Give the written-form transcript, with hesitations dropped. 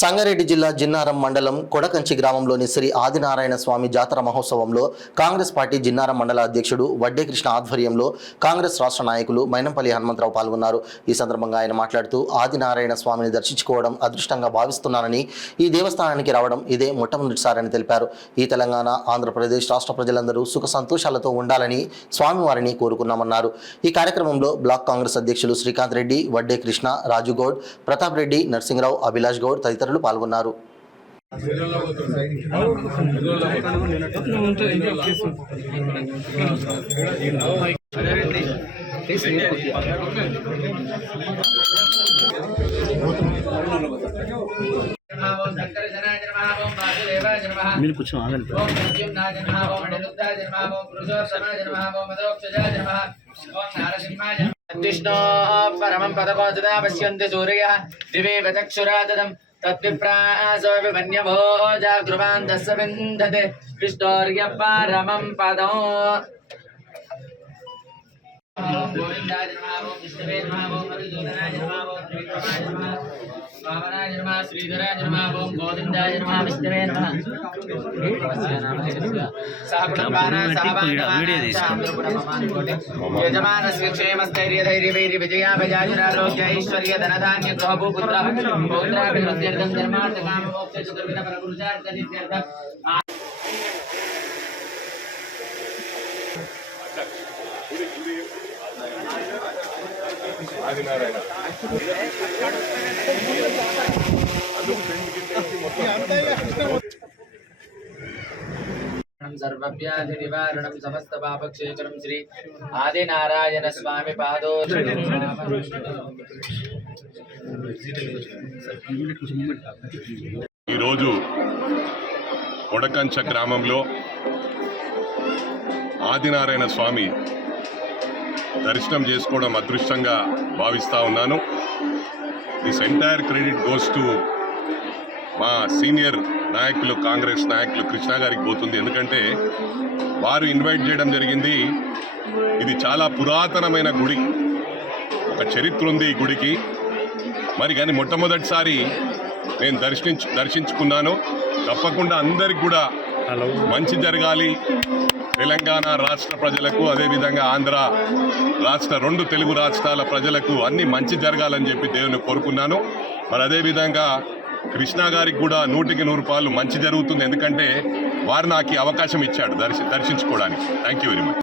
సంగారెడ్డి జిల్లా జిన్నారం మండలం కొడకంచి గ్రామంలోని శ్రీ ఆదినారాయణ స్వామి జాతర మహోత్సవంలో కాంగ్రెస్ పార్టీ జిన్నారం మండల అధ్యక్షుడు వడ్డే కృష్ణ ఆధ్వర్యంలో కాంగ్రెస్ రాష్ట్ర నాయకులు మైనంపల్లి హనుమంతరావు పాల్గొన్నారు. ఈ సందర్భంగా ఆయన మాట్లాడుతూ ఆదినారాయణ స్వామిని దర్శించుకోవడం అదృష్టంగా భావిస్తున్నానని, ఈ దేవస్థానానికి రావడం ఇదే మొట్టమొదటిసారని తెలిపారు. ఈ తెలంగాణ, ఆంధ్రప్రదేశ్ రాష్ట్ర ప్రజలందరూ సుఖ సంతోషాలతో ఉండాలని స్వామివారిని కోరుకున్నామన్నారు. ఈ కార్యక్రమంలో బ్లాక్ కాంగ్రెస్ అధ్యక్షులు శ్రీకాంత్ రెడ్డి, వడ్డే కృష్ణ, రాజుగౌడ్, ప్రతాప్ రెడ్డి, నర్సింగరావు, అభిలాష్ గౌడ్ తదితరులు పాల్గొన్నారు. మీరు కూర్చో ఆగండి. విష్ణో పరమం పదకోసదా పశ్యంతి సూర్యః దివే చక్షురాదదం తద్విప్రాసో వివన్యభో జాగృవాన్ దస్య విందతే విష్ణోర్య పరమం పదం. గోవిందాయ నమః, విష్ణవే నమః, మధుసూదనాయ నమః, త్రివిక్రమాయ నమః, వామనాయ నమః, శ్రీధరాయ నమః, గోవిందాయ నమః, విష్ణవే నమః. యజమానస్య క్షేమస్థైర్యధైర్యవైర్య విజయాభయాజనారోగ్య ఐశ్వర్య ధనధాన్య గృహభూపుత్ర పౌత్రాభివృద్ధ్యర్థం ధర్మార్థ కామమోక్ష చతుర్విధ పరపురుషార్థ సిద్ధ్యర్థం. సర్వవ్యాధి నివారణం సమస్త పాపక్షేత్రం శ్రీ ఆదినారాయణ స్వామి పాదో. ఈరోజు కొడకంచ గ్రామంలో ఆదినారాయణ స్వామి దర్శనం చేసుకోవడం అదృష్టంగా భావిస్తూ ఉన్నాను. This entire credit goes to మా సీనియర్ నాయకులు, కాంగ్రెస్ నాయకులు కృష్ణ గారికి పోతుంది. ఎందుకంటే వారు ఇన్వైట్ చేయడం జరిగింది. ఇది చాలా పురాతనమైన గుడి, ఒక చరిత్ర ఉంది ఈ గుడికి. మరి కానీ మొట్టమొదటిసారి నేను దర్శించుకున్నాను. తప్పకుండా అందరికి కూడా మంచి జరగాలి. తెలంగాణ రాష్ట్ర ప్రజలకు, అదేవిధంగా ఆంధ్ర రాష్ట్ర, రెండు తెలుగు రాష్ట్రాల ప్రజలకు అన్ని మంచి జరగాలని చెప్పి దేవుని కోరుకున్నాను. మరి అదేవిధంగా కృష్ణ గారికి కూడా 100కి 100 మంచి జరుగుతుంది. ఎందుకంటే వారు నాకు అవకాశం ఇచ్చాడు దర్శించుకోవడానికి. Thank you very much.